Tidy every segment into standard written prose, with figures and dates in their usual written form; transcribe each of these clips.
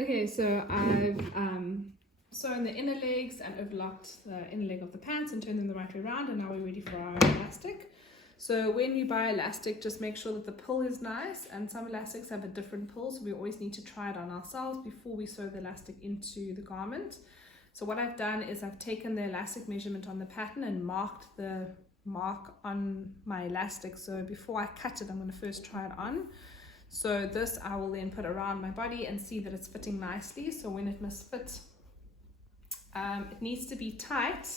Okay, so I've sewn the inner legs and overlocked the inner leg of the pants and turned them the right way around, and now we're ready for our elastic. So when you buy elastic, just make sure that the pull is nice, and some elastics have a different pull, so we always need to try it on ourselves before we sew the elastic into the garment. So what I've done is I've taken the elastic measurement on the pattern and marked the mark on my elastic. So before I cut it, I'm going to first try it on. So this I will then put around my body and see that it's fitting nicely. So when it must fit, it needs to be tight,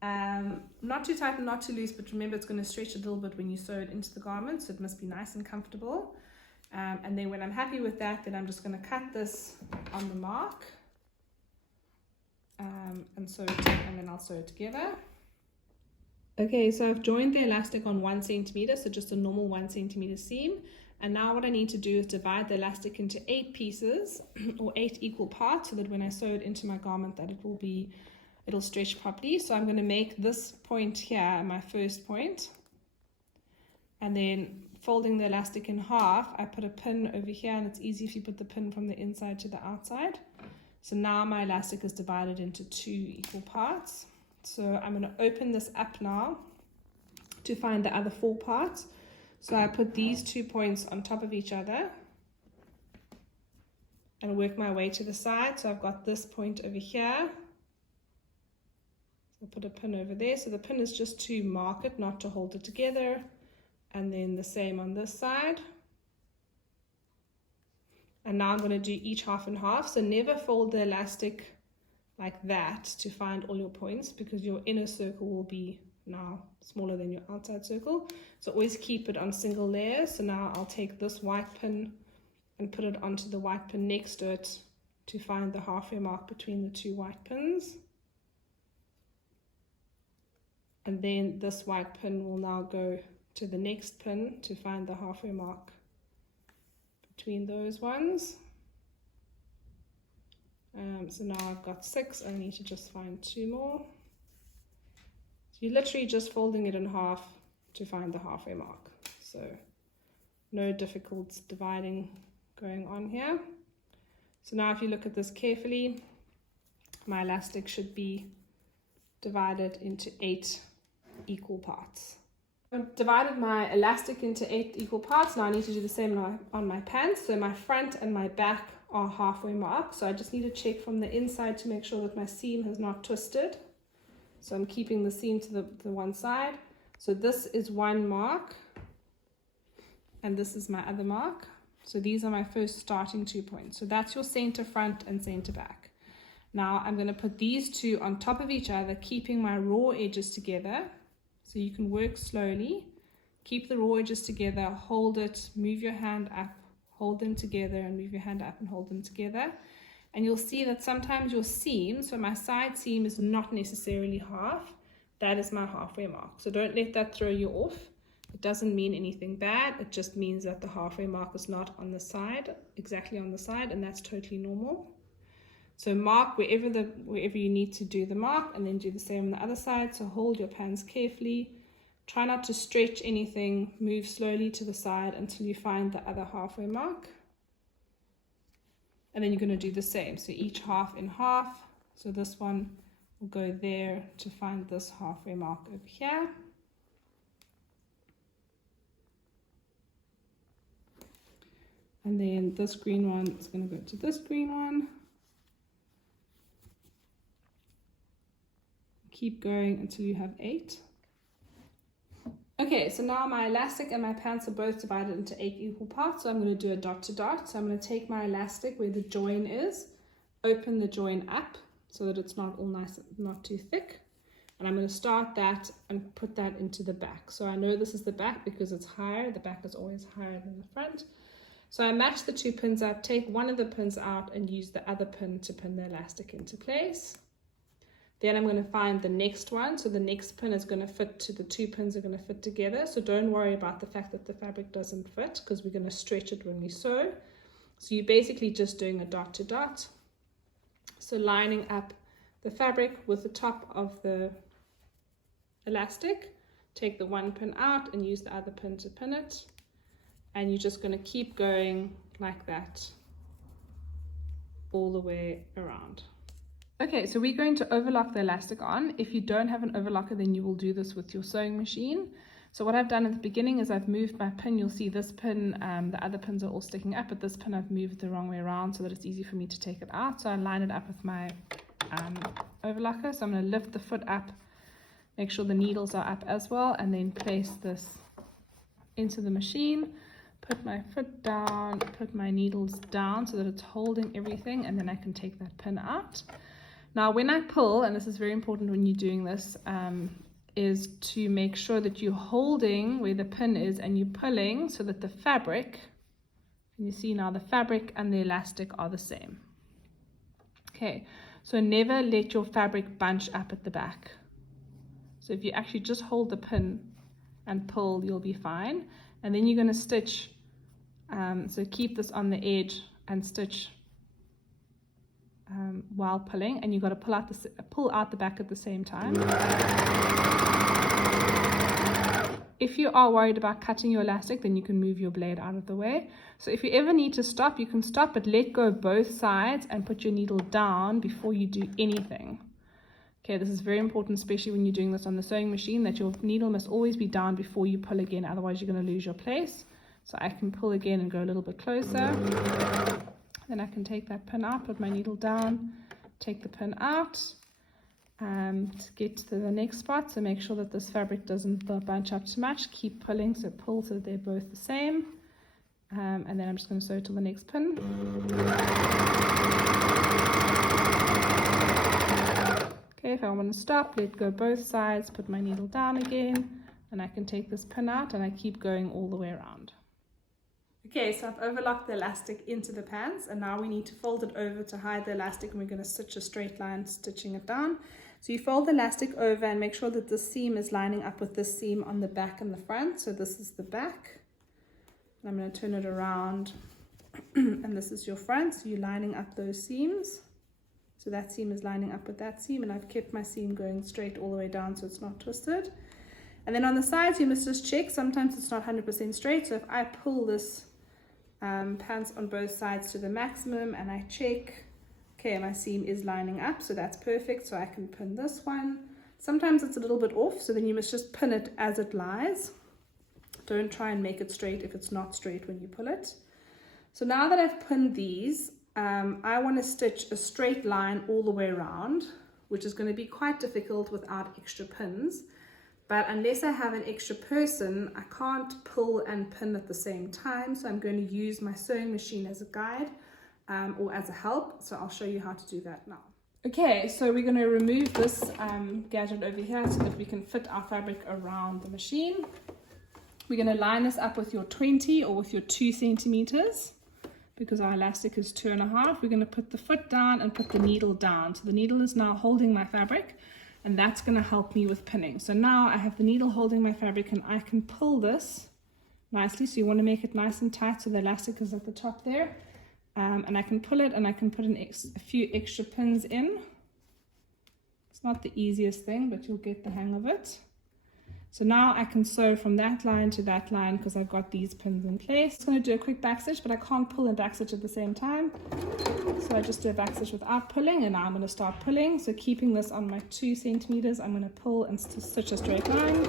not too tight and not too loose, but remember it's going to stretch a little bit when you sew it into the garment, so it must be nice and comfortable. And then when I'm happy with that, then I'm just going to cut this on the mark, and then I'll sew it together. Okay, so I've joined the elastic on 1 centimeter, so just a normal 1 centimeter seam. And now what I need to do is divide the elastic into 8 pieces or 8 equal parts, so that when I sew it into my garment that it'll stretch properly. So I'm going to make this point here my first point, and then folding the elastic in half, I put a pin over here, and it's easy if you put the pin from the inside to the outside. So now my elastic is divided into 2 equal parts. So I'm going to open this up now to find the other 4 parts. So I put these 2 points on top of each other and work my way to the side. So I've got this point over here. So I'll put a pin over there. So the pin is just to mark it, not to hold it together. And then the same on this side. And now I'm going to do each half and half. So never fold the elastic like that to find all your points, because your inner circle will be now smaller than your outside circle. So always keep it on single layers. So now I'll take this white pin and put it onto the white pin next to it to find the halfway mark between the 2 white pins. And then this white pin will now go to the next pin to find the halfway mark between those ones. So now I've got 6, I need to just find 2 more. So you're literally just folding it in half to find the halfway mark. So no difficult dividing going on here. So now if you look at this carefully, my elastic should be divided into 8 equal parts. I've divided my elastic into 8 equal parts. Now I need to do the same on my pants. So my front and my back are halfway marked. So I just need to check from the inside to make sure that my seam has not twisted. So I'm keeping the seam to the one side. So this is one mark, and this is my other mark. So these are my first starting 2 points. So that's your center front and center back. Now I'm going to put these 2 on top of each other, keeping my raw edges together. So you can work slowly, keep the raw edges together, hold it, move your hand up, hold them together, and move your hand up and hold them together. And you'll see that sometimes your seam, so my side seam is not necessarily half, that is my halfway mark. So don't let that throw you off. It doesn't mean anything bad, it just means that the halfway mark is not on the side, exactly on the side, and that's totally normal. So mark wherever you need to do the mark, and then do the same on the other side. So hold your pants carefully, try not to stretch anything, move slowly to the side until you find the other halfway mark. And then you're going to do the same, so each half in half. So this one will go there to find this halfway mark over here. And then this green one is going to go to this green one. Keep going until you have 8. Okay, so now my elastic and my pants are both divided into 8 equal parts. So I'm going to do a dot to dot. So I'm going to take my elastic where the join is, open the join up so that it's not all nice, not too thick. And I'm going to start that and put that into the back. So I know this is the back because it's higher. The back is always higher than the front. So I match the 2 pins up, take one of the pins out and use the other pin to pin the elastic into place. Then I'm going to find the next one. So the next pin is going to fit to the 2 pins are going to fit together. So don't worry about the fact that the fabric doesn't fit, because we're going to stretch it when we sew. So you're basically just doing a dot to dot. So lining up the fabric with the top of the elastic, take the 1 pin out and use the other pin to pin it. And you're just going to keep going like that all the way around. Okay, so we're going to overlock the elastic on. If you don't have an overlocker, then you will do this with your sewing machine. So what I've done at the beginning is I've moved my pin. You'll see this pin, the other pins are all sticking up, but this pin I've moved the wrong way around so that it's easy for me to take it out. So I line it up with my overlocker. So I'm going to lift the foot up, make sure the needles are up as well, and then place this into the machine. Put my foot down, put my needles down so that it's holding everything, and then I can take that pin out. Now when I pull, and this is very important when you're doing this, is to make sure that you're holding where the pin is and you're pulling so that the fabric, and you see now the fabric and the elastic are the same. Okay, so never let your fabric bunch up at the back. So if you actually just hold the pin and pull, you'll be fine. And then you're going to stitch, so keep this on the edge and stitch while pulling, and you've got to pull out the back at the same time. If you are worried about cutting your elastic, then you can move your blade out of the way. So if you ever need to stop, you can stop, but let go both sides and put your needle down before you do anything. Okay, this is very important, especially when you're doing this on the sewing machine, that your needle must always be down before you pull again, otherwise you're going to lose your place. So I can pull again and go a little bit closer. Then I can take that pin out, put my needle down, take the pin out, to get to the next spot. So make sure that this fabric doesn't bunch up too much. Keep pulling, so pull so that they're both the same. And then I'm just going to sew till the next pin. Okay, if I want to stop, let go both sides, put my needle down again, and I can take this pin out, and I keep going all the way around. Okay, so I've overlocked the elastic into the pants, and now we need to fold it over to hide the elastic, and we're going to stitch a straight line stitching it down. So you fold the elastic over and make sure that the seam is lining up with this seam on the back and the front. So this is the back, and I'm going to turn it around and this is your front. So you're lining up those seams. So that seam is lining up with that seam, and I've kept my seam going straight all the way down so it's not twisted. And then on the sides you must just check, sometimes it's not 100% straight. So if I pull this pants on both sides to the maximum and I check, okay, my seam is lining up, so that's perfect. So I can pin this one. Sometimes it's a little bit off, so then you must just pin it as it lies. Don't try and make it straight if it's not straight when you pull it. So now that I've pinned these, I want to stitch a straight line all the way around, which is going to be quite difficult without extra pins. But unless I have an extra person, I can't pull and pin at the same time. So I'm going to use my sewing machine as a guide or as a help. So I'll show you how to do that now. Okay, so we're going to remove this gadget over here so that we can fit our fabric around the machine. We're going to line this up with your 20 or with your 2 centimeters. Because our elastic is 2.5, we're going to put the foot down and put the needle down. So the needle is now holding my fabric, and that's going to help me with pinning. So now I have the needle holding my fabric, and I can pull this nicely. So you want to make it nice and tight so the elastic is at the top there. And I can pull it, and I can put a few extra pins in. It's not the easiest thing, but you'll get the hang of it. So now I can sew from that line to that line because I've got these pins in place. I'm going to do a quick back stitch, but I can't pull and back stitch at the same time. So I just do a back stitch without pulling, and now I'm going to start pulling. So keeping this on my 2 centimeters, I'm going to pull and stitch a straight line.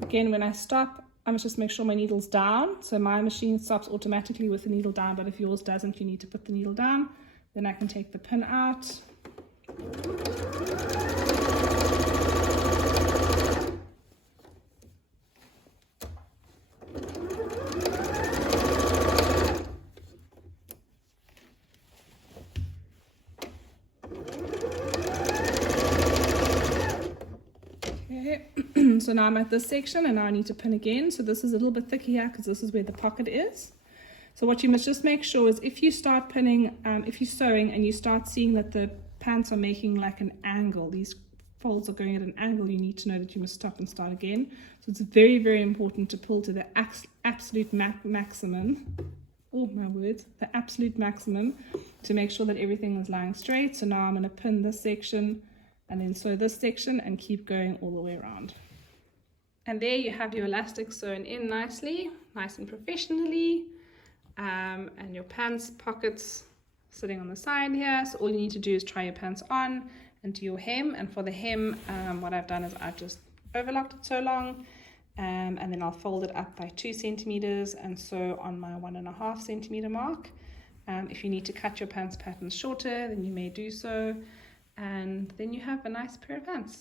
Again, when I stop, I must just make sure my needle's down. So my machine stops automatically with the needle down, but if yours doesn't, you need to put the needle down. Then I can take the pin out. So now I'm at this section, and now I need to pin again. So this is a little bit thicker here because this is where the pocket is. So what you must just make sure is if you start pinning, if you're sewing and you start seeing that the pants are making like an angle, these folds are going at an angle, you need to know that you must stop and start again. So it's very, very important to pull to the absolute maximum. Oh my words, the absolute maximum to make sure that everything is lying straight. So now I'm going to pin this section and then sew this section and keep going all the way around. And there you have your elastic sewn in nicely, nice and professionally. and your pants pockets sitting on the side here. So all you need to do is try your pants on and do your hem. And for the hem, what I've done is I've just overlocked it so long, and then I'll fold it up by 2 centimeters and so on my 1.5 centimeter mark. If you need to cut your pants patterns shorter, then you may do so, and then you have a nice pair of pants.